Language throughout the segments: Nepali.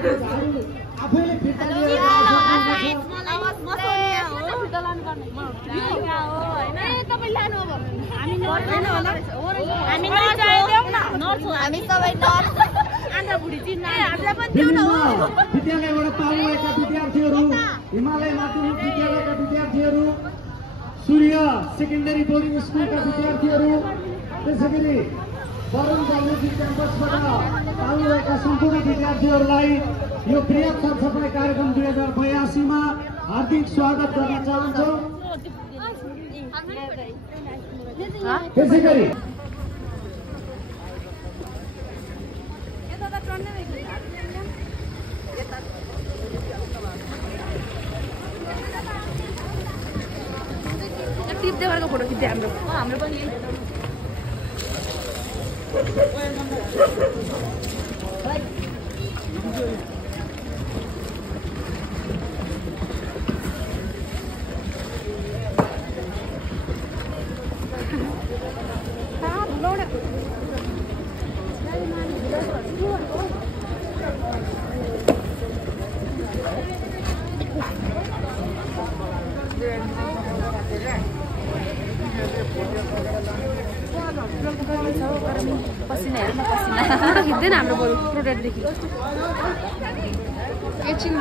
आफैले फिर्ता लिएर विद्यालयबाट पाउनुभएका विद्यार्थीहरू, हिमालय माध्यमिक विद्यालयका विद्यार्थीहरू, सूर्य सेकेन्डरी बोर्डिङ स्कुलका विद्यार्थीहरू, त्यसैगरी वरुण बाबुजी क्याम्पसबाट पाउनुभएका सम्पूर्ण विद्यार्थीहरूलाई यो बृहत सरसफाई कार्यक्रम 2082 मा हार्दिक स्वागत गर्न चाहन्छु। त्यसैगरी टिप देखाएको फोटो खिच्दै हाम्रो पनि पसिना फोटो खिच्दैन हाम्रो बरु प्रोडक्टदेखि एकछिन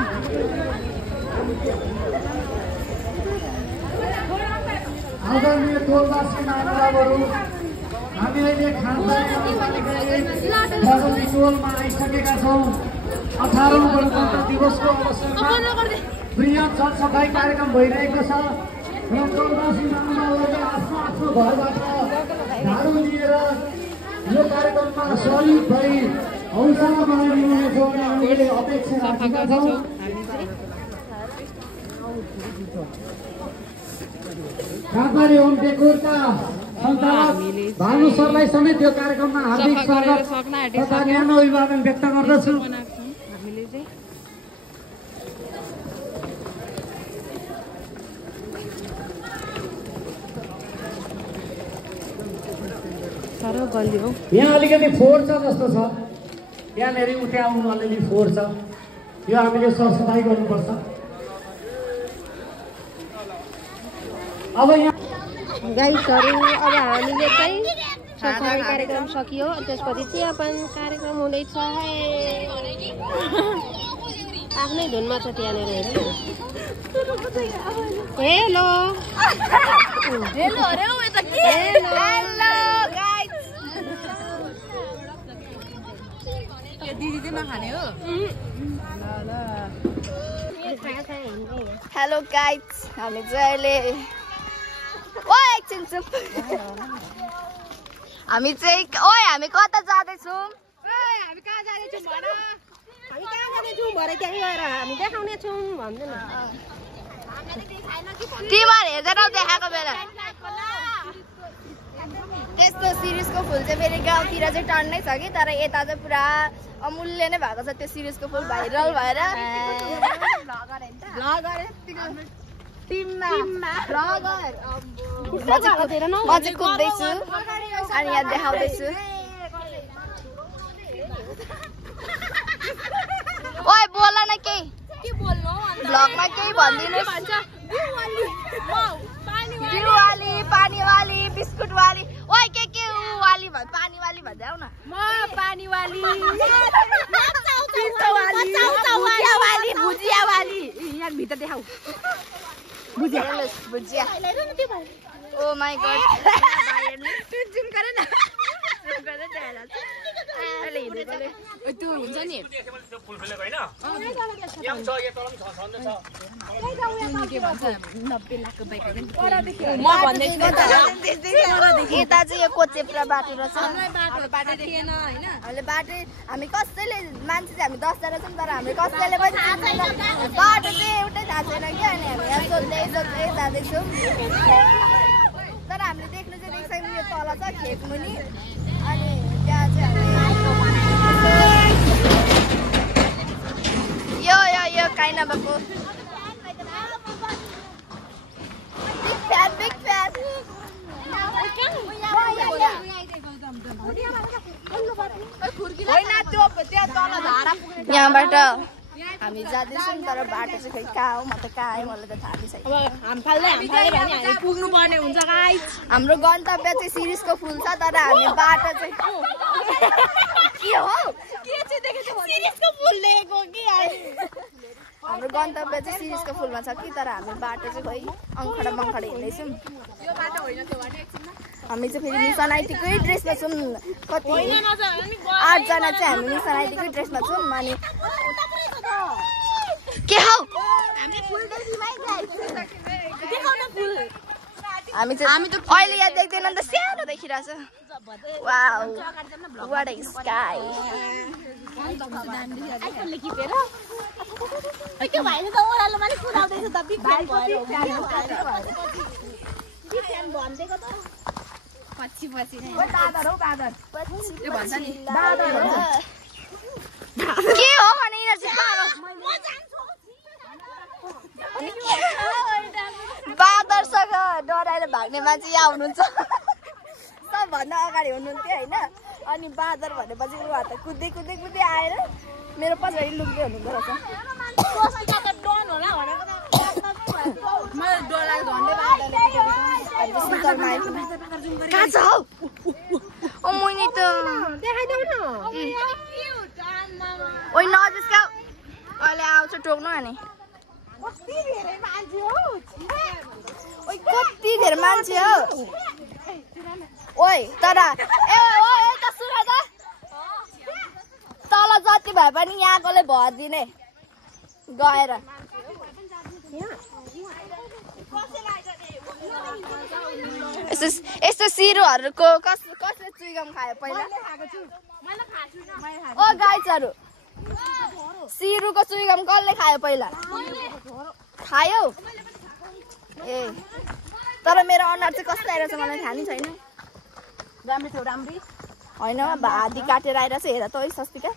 आदरणीय टोलवासी महानुभावहरू, हामी अहिले खानपानी टोलमा आइसकेका छौँ। 18औं गणतन्त्र दिवसको अवसरमा बृहत जनसफाई कार्यक्रम भइरहेको छ र टोलवासी महानुभावहरूले आफ्नो आफ्नो घरबाट झाडु लिएर यो कार्यक्रममा सहयोग भई हौसला बनाइदिनुहुनेछ भन्ने हामीले अपेक्षा राखेका छौँ। खानपानी होम डेकोरका सञ्चालक भानु सरलाई समेत यो कार्यक्रममा हार्दिक स्वागत तथा न्यानो अभिवादन व्यक्त गर्दछु। यहाँ अलिकति फोहोर छ जस्तो छ, यहाँनिर उठ्या आउनु अलिअलि फोहोर छ, यो हामीले सरसफाई गर्नुपर्छ। अब यहाँ गाइसहरू अब हामीले चाहिँ सफाई कार्यक्रम सकियो, त्यसपछि चियापान कार्यक्रम हुँदैछ। आफ्नै धुनमा छ त्यहाँनिर हेर्नु। हेलो हेलो अरे ओ त के हेलो गाइस के दिदी चाहिँ नखाने हो। हेलो गाइस, हामी चाहिँ अहिले एकछिन चुप। हामी चाहिँ हामी कता जाँदैछौँ? हामी कहाँ जाँदैछौँ भन। हामी कहाँ जाँदैछौँ भरे त्यहाँ गएर हामी देखाउने छौँ भन्दै न। तिमीहरू हेर्दैनौ देखाएको बेला। त्यस्तो सिरिजको फुल चाहिँ मेरो गाउँतिर चाहिँ टन्नै छ कि, तर यता चाहिँ पुरा अमूल्य नै भएको छ त्यो सिरिजको फुल भाइरल भएर। म चाहिँ कुद्दैछु अनि यहाँ देखाउँदैछु। ओए बोल न केही, भ्लगमा केही भनिदिनुहोस्। बिरुवाली, पानीवाली, बिस्कुटवाली, ओए के वाली भन्, पानीवाली भन्दै आउ न। म पानीवाली, भुजियावाली। यहाँ भित्र देखाऊ भुजिया। ओ माय गॉड, जुम गरे न। त्यो हुन्छ नि के भन्छ 90 लाखको बाइक म भन्दैछु यता चाहिँ यो कोचेप्रा बाटो रहेछ। बाटो थिएन हैन, हामीले बाटो हामी कसैले मान्छे चाहिँ हामी 10 जना छौँ, तर हामी कसैले पनि बाटो चाहिँ एउटै थाहा छैन कि। अनि हामी यहाँ सोध्दै जाँदैछौँ, तर हामीले देख्नु चाहिँ देख्छौँ यो तल छ खेतमुनि। अनि त्यहाँ चाहिँ यो काहीँ नभएको बिग फ्यान यहाँबाट हामी जाँदैछौँ तर बाटो चाहिँ खै कहाँ हो म त कहाँ आएँ मलाई त थाहा नै छैन पुग्नु पर्ने हुन्छ गाइस हाम्रो गन्तव्य चाहिँ शिरीषको फुल छ तर हामी बाटो चाहिँ के हो शिरीषको फुल देखेको कि हाम्रो गन्तव्य चाहिँ शिरीषको फुलमा छ कि तर हामी बाटो चाहिँ खै अङ्खडा बङ्खडा हिँड्दैछौँ यो बाटो होइन त्यो बाटो एकछिन हामी चाहिँ फेरि निशान आइटीकै ड्रेसमा छौँ कति 8 जना चाहिँ हामी निशान आइटीकै ड्रेसमा छौँ अनि के हौ हामी त अहिले यहाँ देख्दैन नि त सानो देखिरहेछ वाउ व्हाट अ स्काई त्यो भाइले त ओह्रालोमा नि कुदाउँदैछ त बिग फ्यान भएर भन्देको त पछि नै दादर हौ दादर त्यो भन्छ नि दादर के हो भने यिनीहरू बादरसँग डराएर भाग्ने मान्छे यहाँ हुनुहुन्छ सबभन्दा अगाडि हुनुहुन्थ्यो होइन अनि बादर भनेपछि उहाँ त कुद्दै आएर मेरो पछाडि लुक्दै हुनुहुँदो रहेछ मैले त ओइ नजिस्का अहिले आउँछ टोक्नु अनि कति धेरै मान्छे हो ओइ तर तल जति भए पनि यहाँकोले भरिदिने गएर यस्तो सिरुहरूको कसले चुइगम खायो पहिला ओ गाइजहरू सिरुको चुइगम कसले खायो पहिला खायो ए तर मेरो अनुहार चाहिँ कस्तो आइरहेछ मलाई थाहा नै छैन राम्रो थियो राम्री होइन भादी काटेर आइरहेछ हेर त है सस्तिका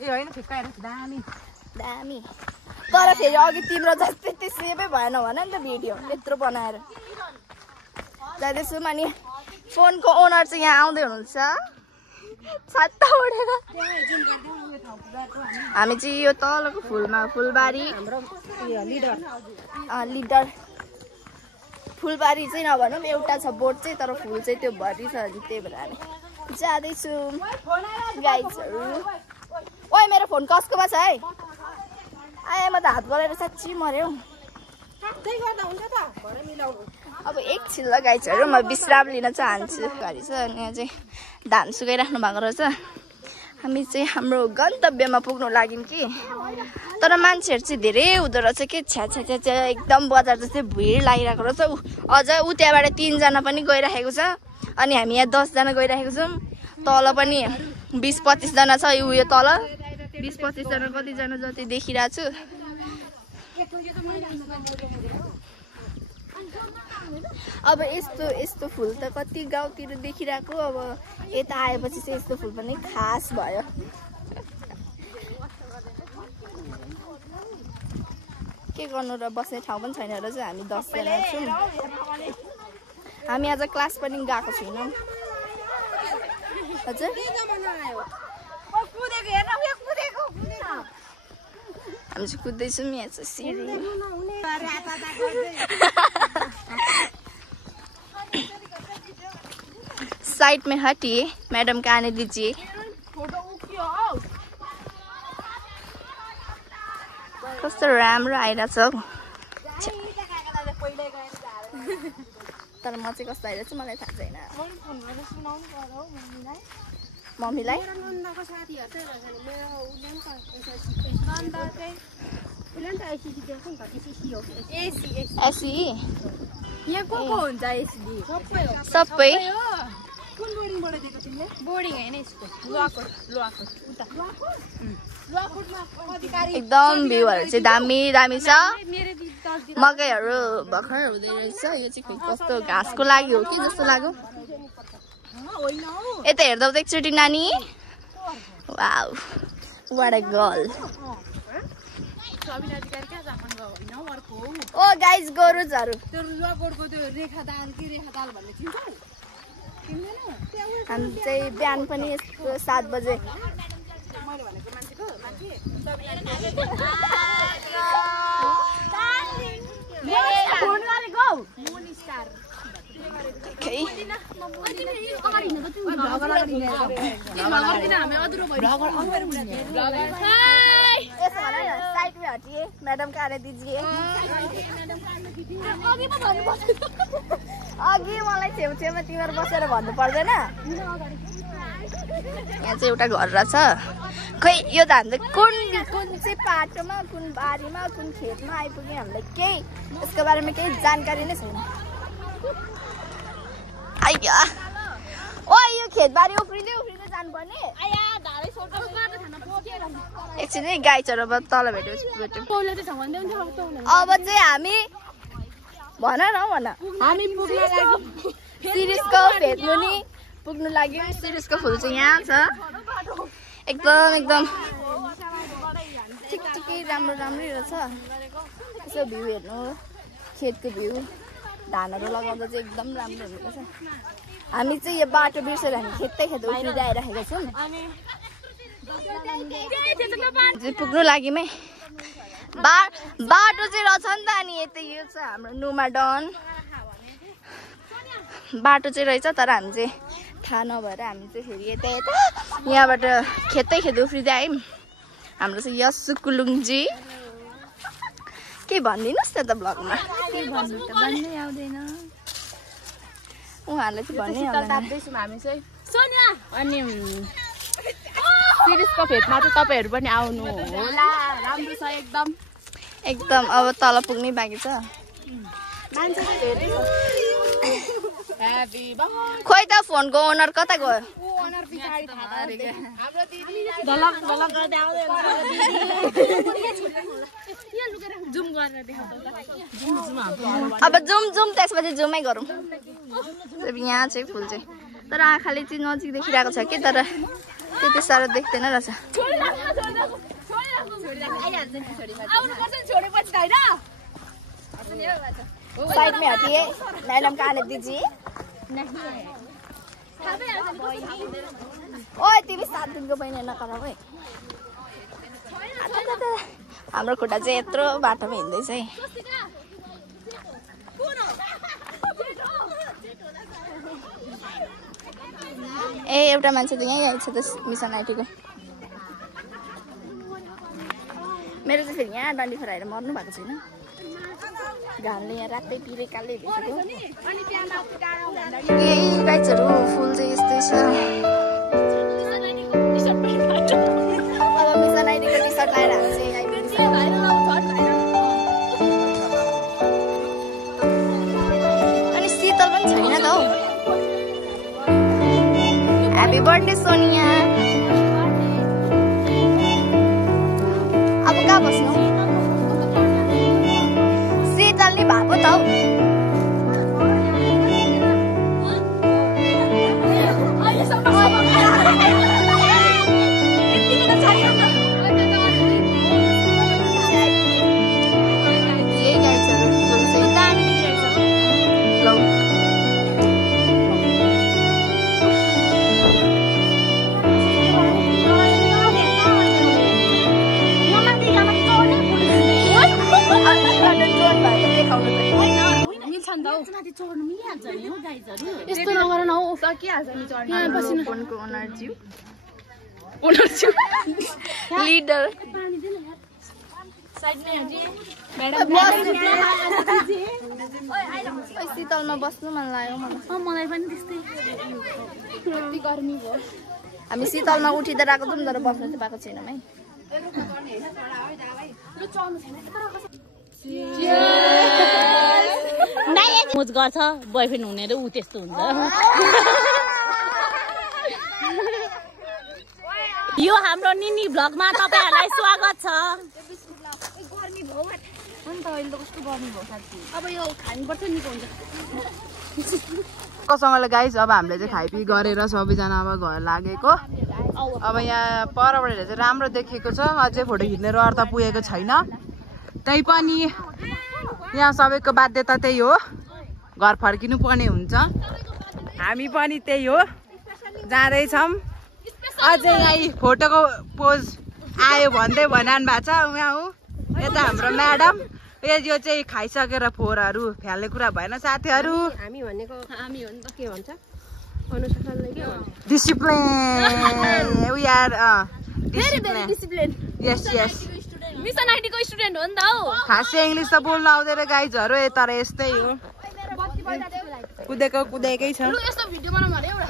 ए होइन ठिक्क आइरहेछ दामी दामी तर फेरि अघि तिम्रो जस्तै त्यो सेभै भएन भन नि त भिडियो यत्रो बनाएर जाँदैछौँ अनि फोनको ओनर चाहिँ यहाँ आउँदै हुनुहुन्छ छाता ओढेर हामी चाहिँ यो तलको फुलमा फुलबारी लिडर फुलबारी चाहिँ नभनौँ एउटा छ बोट चाहिँ तर फुल चाहिँ त्यो भरि छ त्यही भएर हामी जाँदैछौँ गाइजहरू ओइ मेरो फोन कसकोमा छ है आए म त हात गलेर साँच्ची मऱ्यो अब एकछिन ल गाइजहरू म विश्राम लिन चाहन्छु घरि छ अनि यहाँ चाहिँ धान सुकाइराख्नु भएको रहेछ हामी चाहिँ हाम्रो गन्तव्यमा पुग्नु लाग्यौँ कि तर मान्छेहरू चाहिँ धेरै हुँदो रहेछ कि छ्या एकदम बजार जस्तै भिड लागिरहेको रहेछ अझ ऊ त्यहाँबाट 3 जना पनि गइराखेको छ अनि हामी यहाँ 10 जना गइराखेको छौँ तल पनि 20-25 जना छ यो तल 20-25 जना कतिजना जति देखिरहेको छु अब यस्तो फुल त कति गाउँतिर देखिरहेको अब यता आएपछि चाहिँ यस्तो फुल पनि खास भयो के गर्नु र बस्ने ठाउँ पनि छैन र चाहिँ हामी 10 जना छौँ हामी आज क्लास पनि गएको छैनौँ हजुर हामी चाहिँ कुद्दैछौँ यहाँ चाहिँ सिडी साइड में हटिए मैडम का आने दीजिए कस्तो राम्रो आइरहेछ हौ तर म चाहिँ कस्तो आइरहेछ मलाई थाहा छैन मम्मीलाई एसी यहाँ को हुन्छ एसी सबै कुन बोर्डिङबाट दिएको तिमीले बोर्डिङ हैन यसको लोआकोट उता लोआकोटमा अधिकारी एकदम भ्यूहरु चाहिँ दामी दामी छ मकैहरु भर्खर हुँदै रहेछ यो चाहिँ कस्तो घाँसको लागि हो कि जस्तो लाग्यो यता हेर्दा त एकचोटी नानी wow what a girl oh guys गोरुजहरु त्यो लोआकोटको त्यो रेखा दाल भन्ने चिन्छौ हामी चाहिँ बिहान पनि यस्तो 7 बजे साइड में हटिए मैडम का आने दीजिए अघि मलाई छेउछेउमा तिमीहरु बसेर भन्नु पर्दैन यहाँ चाहिँ एउटा घर रहेछ खै यो त हामीले कुन चाहिँ पाटोमा कुन बारीमा कुन खेतमा आइपुग्यो हामीलाई केही यसको बारेमा केही जानकारी नै छैन आइया ओ यो खेतबारी उफ्रिँदै जानुपर्ने एकछिन है गाई चराब तल भेट्यो अब चाहिँ हामी भन न हामी सिरिसको भेट्मुनि पुग्नु लाग्यो सिरिसको फुल चाहिँ यहाँ छ एकदम ठिकै राम्रै रहेछ यसो भ्यू हेर्नु खेतको भ्यू धानहरू लगाउँदा चाहिँ एकदम राम्रो हुनुपर्छ हामी चाहिँ यो बाटो बिर्सेर हामी खेतै उफ्रिँदै आइराखेको छौँ पुग्नु लाग्यौँ है बाटो चाहिँ रहेछ नि त अनि यतै यो छ हाम्रो नुमाडन बाटो चाहिँ रहेछ तर हामी चाहिँ थाहा नभएर हामी चाहिँ फेरि यता यहाँबाट खेतै उफ्रिँदै आयौँ हाम्रो चाहिँ यसु कुलुङजी के भनिदिनुहोस् न त ब्लगमा के भन्नु त भन्नै आउँदैन उहाँहरूले चाहिँ भन्नै आउँदैन हामी चाहिँ सोनिया अनि सिरिसको भेटमा चाहिँ तपाईहरु पनि आउनु होला राम्रो छ एकदम अब तल पुग्नै बाँकी छ मान्छे चाहिँ धेरै ह्यापी खोइ त फोनको ओनर कता गयो ओनर पछाडी थाहा हाम्रो दिदी दलक गर्दै आउँदै जुम गरेर देखाउँदा अब जुम त्यसपछि जुमै गरौँ यहाँ चाहिँ फुल चाहिँ तर आँखाले चाहिँ नजिक देखिरहेको छ कि तर त्यति साह्रो देख्दैन रहेछ साइड में हटिए मैडम का आने दीजिए ओए तिमी 7 दिनको बहिनी नकराउ है हाम्रो खुट्टा चाहिँ यत्रो बाटोमा हिँड्दैछ है ए एउटा मान्छे त यहीँ आइछ त मिसन आइटीको मेरो चाहिँ फेरि यहाँ डन्डी फराएर मर्नु भएको छैन घामले यहाँ रातै पिरे कालै भेटेको यही गाइजहरू फुल चाहिँ यस्तै छ अब मिसन आइटीको टी सर्ट लगाएर हामी चाहिँ अनि शीतल पनि छैन त हौ ह्यापी बर्थडे सोनिया अब कहाँ बस्नु शीतलले भएको त हौ यस्तो नगर न हौ सकिहाल्छ नि चढ्न यहाँ बसिन फोनको ओनरज्यू लिडर साइडमै हटि शीतलमा बस्नु मन लाग्यो मलाई पनि त्यस्तै कति गर्मी भयो हामी शीतलमा उठिँदै आएको छौँ तर बस्नु चाहिँ पाएको छैनौँ है मोज गर्छ बोयफ्रेन्ड हुने र ऊ त्यस्तो हुन्छ यो हाम्रो निनी भ्लगमा तपाईहरुलाई स्वागत छ अब यो खानुपर्छ नि हुन्छ सँगले गाइस अब हामीले चाहिँ खाइपी गरेर सबैजना अब घर लागेको अब यहाँ परबाट चाहिँ राम्रो देखेको छ अझै फोटो खिच्ने रहर त पुगेको छैन त्यही पनि यहाँ सबैको बाध्यता त्यही हो घर फर्किनु पर्ने हुन्छ हामी पनि त्यही हो जाँदैछौँ अझै यहाँ फोटोको पोज आयो भन्दै भनान भएको छ उहाँ हो यता हाम्रो म्याडम यो चाहिँ खाइसकेर फोहोरहरू फ्याल्ने कुरा भएन साथीहरू हामी भनेको हामी हो नि त के भन्छ अनुशासनले के भन्छ discipline we are discipline yes yes mission आइडीको स्टुडेन्ट हो नि त हो खासै इङ्ग्लिस त बोल्न आउँदैन गाइजहरू तर यस्तै हो कुदेकै छ यस्तो भिडियो बनाउनु अरे एउटा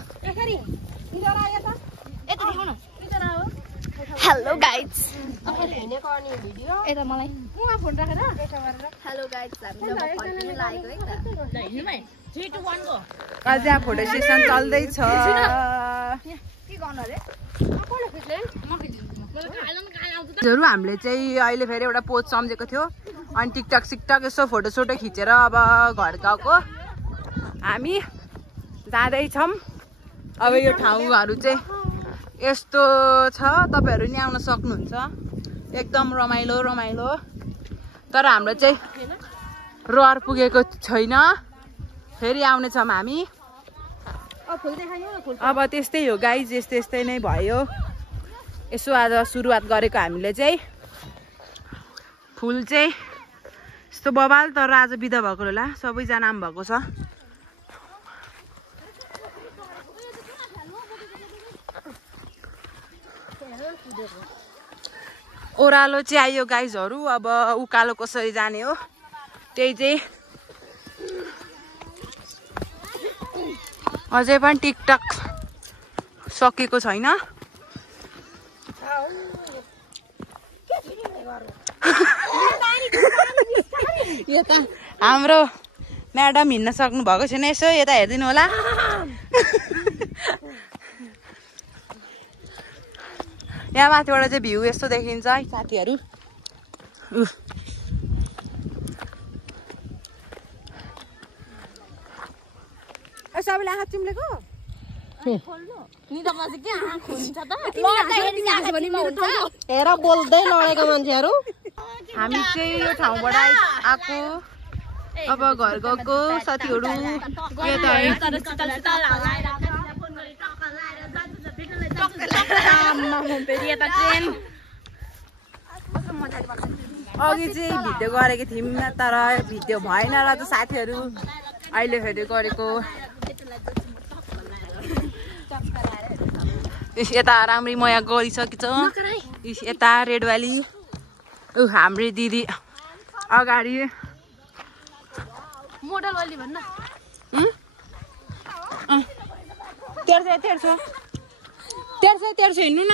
हेलो गाइज यता मलाई फोन राखेर हेलो गाइज हामी लागेको है अझै फोटो सेसन चल्दैछ के गर्नु अरे हामीले चाहिँ अहिले फेरि एउटा पोज सम्झेको थियो अनि टिकटक सिकटक यसो फोटोसोटो खिचेर अब घर गएको हामी जाँदैछौँ अब यो ठाउँहरू चाहिँ यस्तो छ तपाईँहरू नि आउन सक्नुहुन्छ एकदम रमाइलो रमाइलो तर हाम्रो चाहिँ रहर पुगेको छैन फेरि आउनेछौँ हामी अब त्यस्तै हो गाइज यस्तै नै भयो यसो आज सुरुवात गरेको हामीले चाहिँ फुल चाहिँ यस्तो बबाल तर आज बिदा भएको होला सबैजना पनि भएको छ ओह्रालो चाहिँ आयो गाइजहरू अब उकालो कसरी जाने हो त्यही चाहिँ अझै पनि टिकटक सकेको छैन यता हाम्रो म्याडम हिँड्न सक्नु भएको छैन यसो यता हेरिदिनु होला यहाँ माथिबाट चाहिँ भ्यू यस्तो देखिन्छ है साथीहरू सबैले आँखा चिम्लेको हेर बोल्दै लडेको मान्छेहरू हामी चाहिँ यो ठाउँबाट आएको अब घर गएको साथीहरू अघि चाहिँ भिडियो गरेको थियौँ तर भिडियो भएन र त साथीहरू अहिले फेरि गरेको यता राम्रै मया गरिसकेछ यता रेड भ्याली हाम्रो दिदी अगाडि मोडल वाली भन्न 1300 हिँड्नु न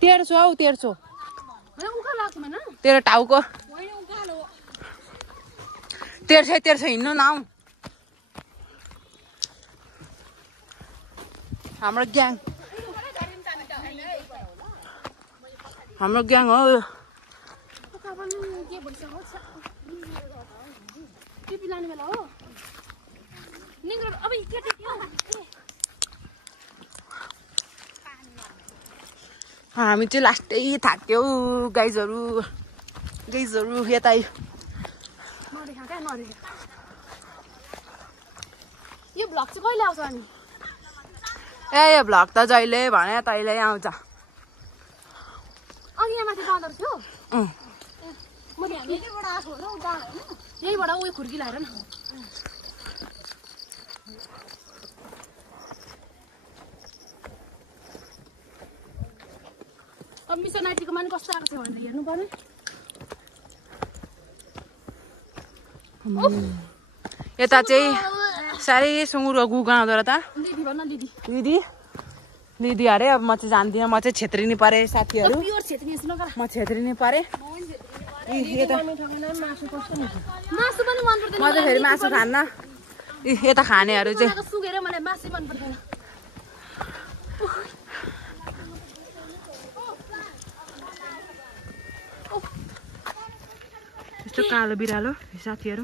तेह्र सौ तेरो टाउको 1300 हिँड्नु न हौ हाम्रो ग्याङ हो हामी चाहिँ लास्टै थाक्यौ गाइजहरू यता यो भ्लग चाहिँ कहिले आउँछ अनि यो भ्लग त जहिले भने तहिले आउँछ अघि यहाँ माथि बाँदर थियो यहीबाट उयो खुर्की लाएर न अब मिसन आइटीको मान कस्तो आएको छ भनेर हेर्नु पर्ने यता चाहिँ साह्रै सुँगुरको गु गनाउँदो रहेछ दिदी भन्न दिदी अरे अब म चाहिँ जान्दिनँ म चाहिँ छेत्रिनी परे साथीहरू प्योर छेत्री म छेत्रिनी परे मासु पनि मन पर्दैन म चाहिँ फेरि मासु खान्न यता खानेहरू चाहिँ सुकेर मलाई मासु मन पर्दैन यस्तो कालो बिरालो साथीहरू